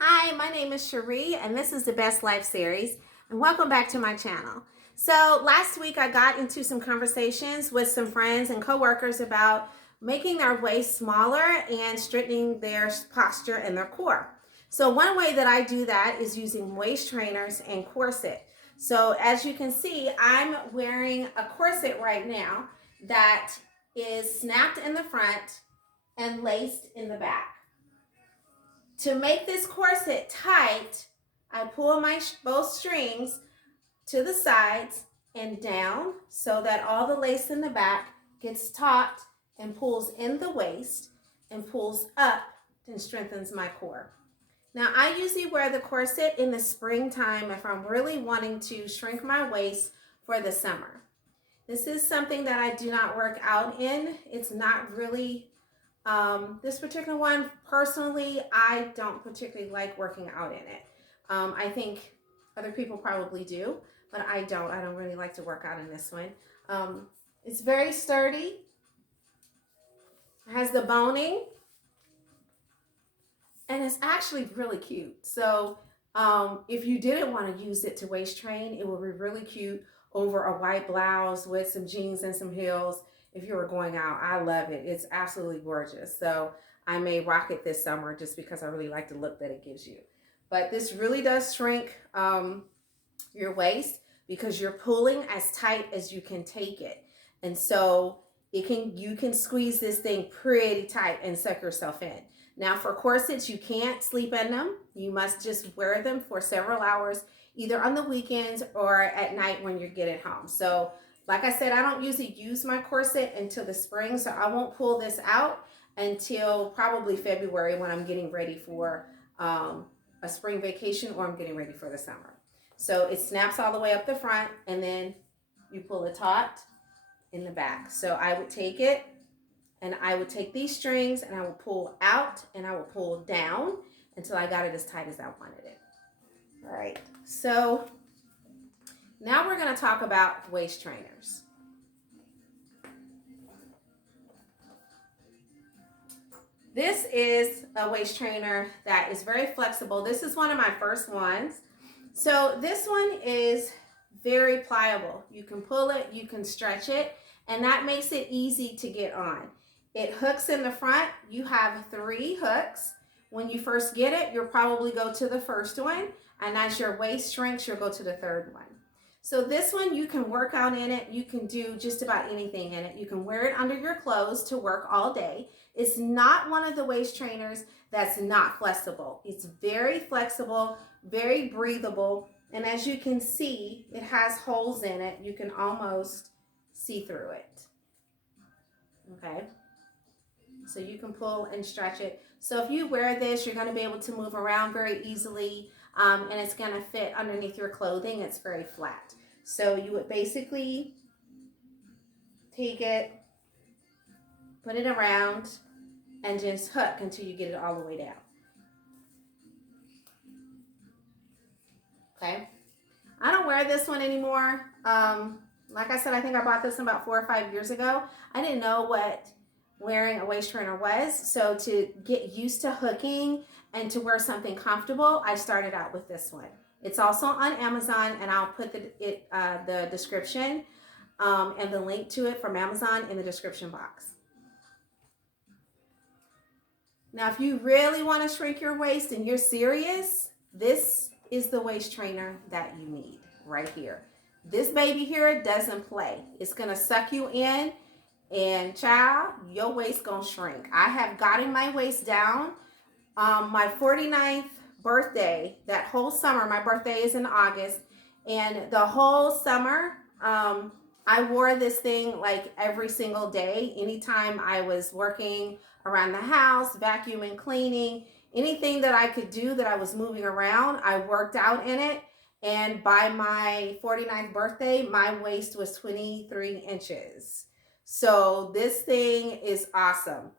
Hi, my name is Cherie, and this is the Best Life series, and welcome back to my channel. So last week I got into some conversations with some friends and coworkers about making their waist smaller and strengthening their posture and their core. So one way that I do that is using waist trainers and corset. So as you can see, I'm wearing a corset right now that is snapped in the front and laced in the back. To make this corset tight, I pull my both strings to the sides and down so that all the lace in the back gets taut and pulls in the waist and pulls up and strengthens my core. Now, I usually wear the corset in the springtime if I'm really wanting to shrink my waist for the summer. This is something that I do not work out in. It's not really this particular one, personally, I don't particularly like working out in it. I think other people probably do, but I don't. I don't really like to work out in this one. It's very sturdy. It has the boning, and it's actually really cute. So if you didn't want to use it to waist train, it would be really cute over a white blouse with some jeans and some heels if you were going out. I love it. It's absolutely gorgeous. So I may rock it this summer just because I really like the look that it gives you. But this really does shrink your waist because you're pulling as tight as you can take it. And so you can squeeze this thing pretty tight and suck yourself in. Now for corsets, you can't sleep in them. You must just wear them for several hours, either on the weekends or at night when you're getting home. So like I said, I don't usually use my corset until the spring, so I won't pull this out until probably February when I'm getting ready for a spring vacation or I'm getting ready for the summer. So it snaps all the way up the front and then you pull it taut in the back. So I would take it and I would take these strings and I would pull out and I would pull down until I got it as tight as I wanted it. All right, so now we're going to talk about waist trainers. This is a waist trainer that is very flexible. This is one of my first ones. So this one is very pliable. You can pull it, you can stretch it, and that makes it easy to get on. It hooks in the front. You have 3 hooks. When you first get it, you'll probably go to the first one, and as your waist shrinks, you'll go to the 3rd one. So this one, you can work out in it. You can do just about anything in it. You can wear it under your clothes to work all day. It's not one of the waist trainers that's not flexible. It's very flexible, very breathable, and as you can see, it has holes in it. You can almost see through it. Okay, so you can pull and stretch it. So if you wear this, you're going to be able to move around very easily, and it's going to fit underneath your clothing. It's very flat. So you would basically take it, put it around, and just hook until you get it all the way down. Okay, I don't wear this one anymore. Like I said, I think I bought this about 4 or 5 years ago. I didn't know what wearing a waist trainer was, so to get used to hooking and to wear something comfortable, I started out with this one. It's also on Amazon, and I'll put the description and the link to it from Amazon in the description box. Now, if you really want to shrink your waist and you're serious, this is the waist trainer that you need right here. This baby here doesn't play. It's going to suck you in, and child, your waist going to shrink. I have gotten my waist down. My 49th birthday, that whole summer, my birthday is in August, and the whole summer, I wore this thing like every single day. Anytime I was working around the house, vacuuming, cleaning, anything that I could do that I was moving around, I worked out in it. And by my 49th birthday, my waist was 23 inches. So this thing is awesome.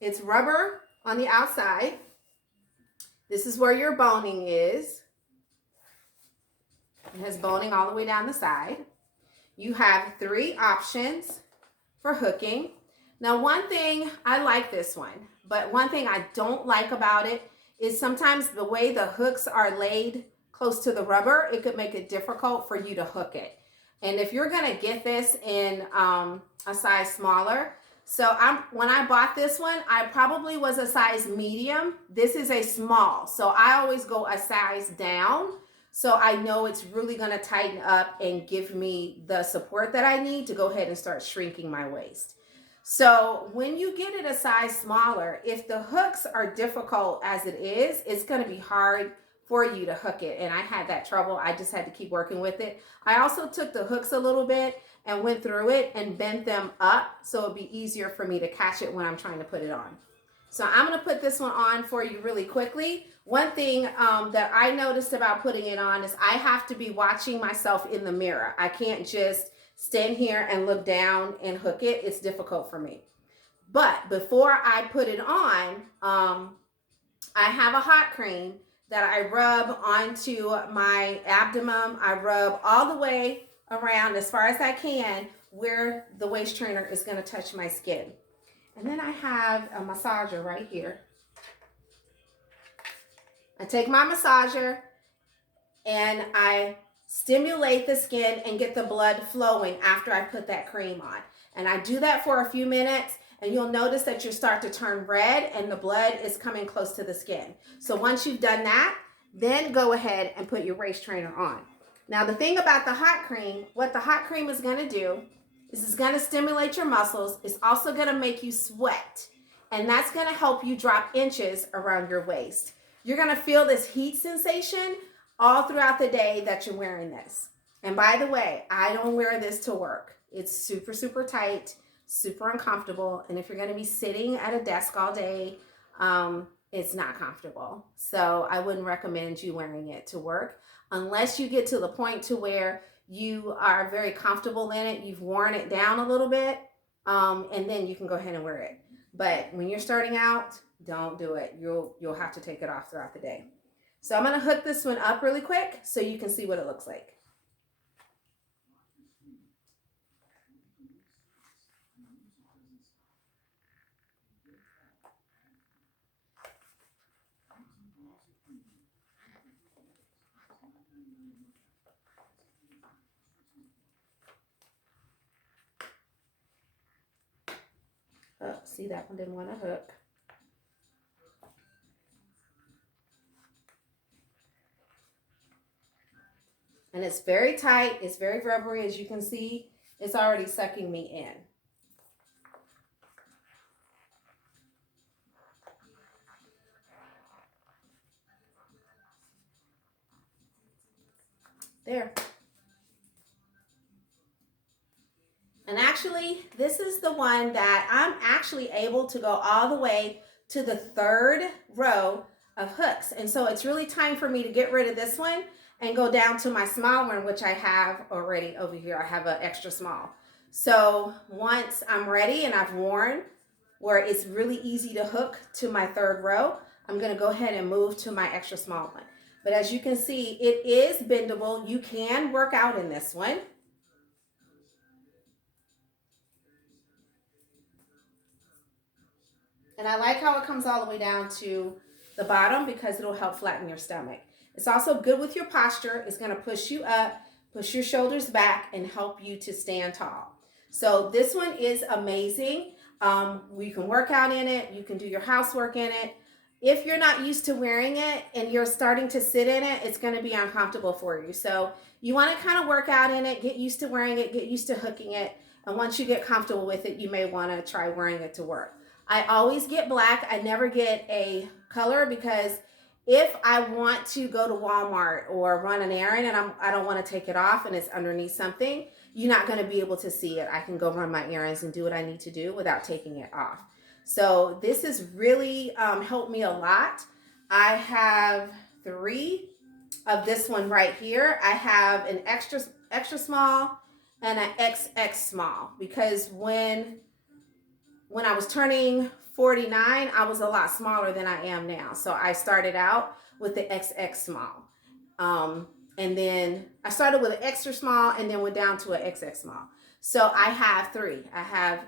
It's rubber on the outside. This is where your boning is. It has boning all the way down the side. You have 3 options for hooking. Now, one thing, I like this one, but one thing I don't like about it is sometimes the way the hooks are laid close to the rubber, it could make it difficult for you to hook it. And if you're gonna get this in a size smaller, so when I bought this one, I probably was a size medium. This is a small, so I always go a size down, so I know it's really gonna tighten up and give me the support that I need to go ahead and start shrinking my waist. So when you get it a size smaller, if the hooks are difficult as it is, it's gonna be hard for you to hook it. And I had that trouble. I just had to keep working with it. I also took the hooks a little bit and went through it and bent them up so it'd be easier for me to catch it when I'm trying to put it on. So I'm gonna put this one on for you really quickly. One thing that I noticed about putting it on is I have to be watching myself in the mirror. I can't just stand here and look down and hook it. It's difficult for me. But before I put it on, I have a hot cream that I rub onto my abdomen. I rub all the way around as far as I can where the waist trainer is going to touch my skin. And then I have a massager right here. I take my massager and I stimulate the skin and get the blood flowing after I put that cream on. And I do that for a few minutes, and you'll notice that you start to turn red and the blood is coming close to the skin. So once you've done that, then go ahead and put your waist trainer on. Now the thing about the hot cream, what the hot cream is gonna do is it's gonna stimulate your muscles. It's also gonna make you sweat, and that's gonna help you drop inches around your waist. You're gonna feel this heat sensation all throughout the day that you're wearing this. And by the way, I don't wear this to work. It's super, super tight, super uncomfortable. And if you're gonna be sitting at a desk all day, it's not comfortable. So I wouldn't recommend you wearing it to work unless you get to the point to where you are very comfortable in it. You've worn it down a little bit, and then you can go ahead and wear it. But when you're starting out, don't do it. You'll have to take it off throughout the day. So I'm gonna hook this one up really quick so you can see what it looks like. Oh, see, that one didn't want to hook. And it's very tight. It's very rubbery. As you can see, it's already sucking me in. There. And actually, this is the one that I'm actually able to go all the way to the third row of hooks. And so it's really time for me to get rid of this one and go down to my small one, which I have already over here. I have an extra small. So once I'm ready and I've worn where it's really easy to hook to my third row, I'm gonna go ahead and move to my extra small one. But as you can see, it is bendable. You can work out in this one. And I like how it comes all the way down to the bottom because it'll help flatten your stomach. It's also good with your posture. It's gonna push you up, push your shoulders back, and help you to stand tall. So this one is amazing. You can work out in it. You can do your housework in it. If you're not used to wearing it and you're starting to sit in it, it's gonna be uncomfortable for you. So you wanna kind of work out in it, get used to wearing it, get used to hooking it. And once you get comfortable with it, you may wanna try wearing it to work. I always get black. I never get a color because if I want to go to Walmart or run an errand and I don't want to take it off and it's underneath something, you're not going to be able to see it. I can go run my errands and do what I need to do without taking it off. So this has really helped me a lot. I have 3 of this one right here. I have an extra small and an XX small because when I was turning 49, I was a lot smaller than I am now. So I started out with the XX small. And then I started with an extra small and then went down to an XX small. So I have 3. I have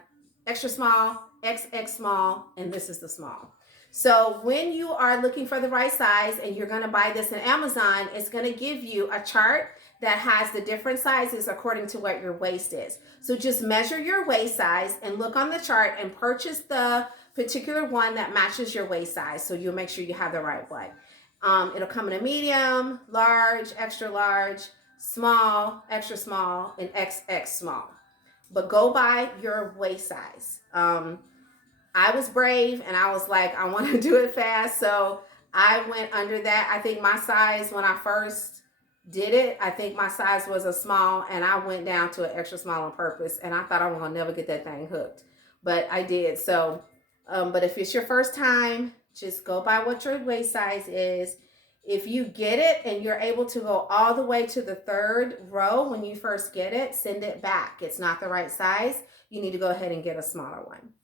extra small, XX small, and this is the small. So when you are looking for the right size and you're going to buy this on Amazon, it's going to give you a chart that has the different sizes according to what your waist is. So just measure your waist size and look on the chart and purchase the particular one that matches your waist size. So you'll make sure you have the right one. It'll come in a medium, large, extra large, small, extra small, and XX small. But go by your waist size. I was brave and I was like, I want to do it fast. So I went under that. I think my size when I first did it, I think my size was a small and I went down to an extra small on purpose. And I thought I was going to never get that thing hooked. But I did. So, but if it's your first time, just go by what your waist size is. If you get it and you're able to go all the way to the third row when you first get it, send it back. It's not the right size. You need to go ahead and get a smaller one.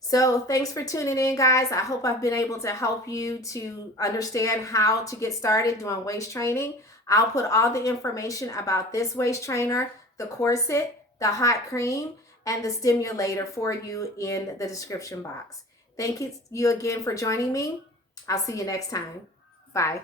So thanks for tuning in, guys. I hope I've been able to help you to understand how to get started doing waist training. I'll put all the information about this waist trainer, the corset, the hot cream, and the stimulator for you in the description box. Thank you again for joining me. I'll see you next time. Bye.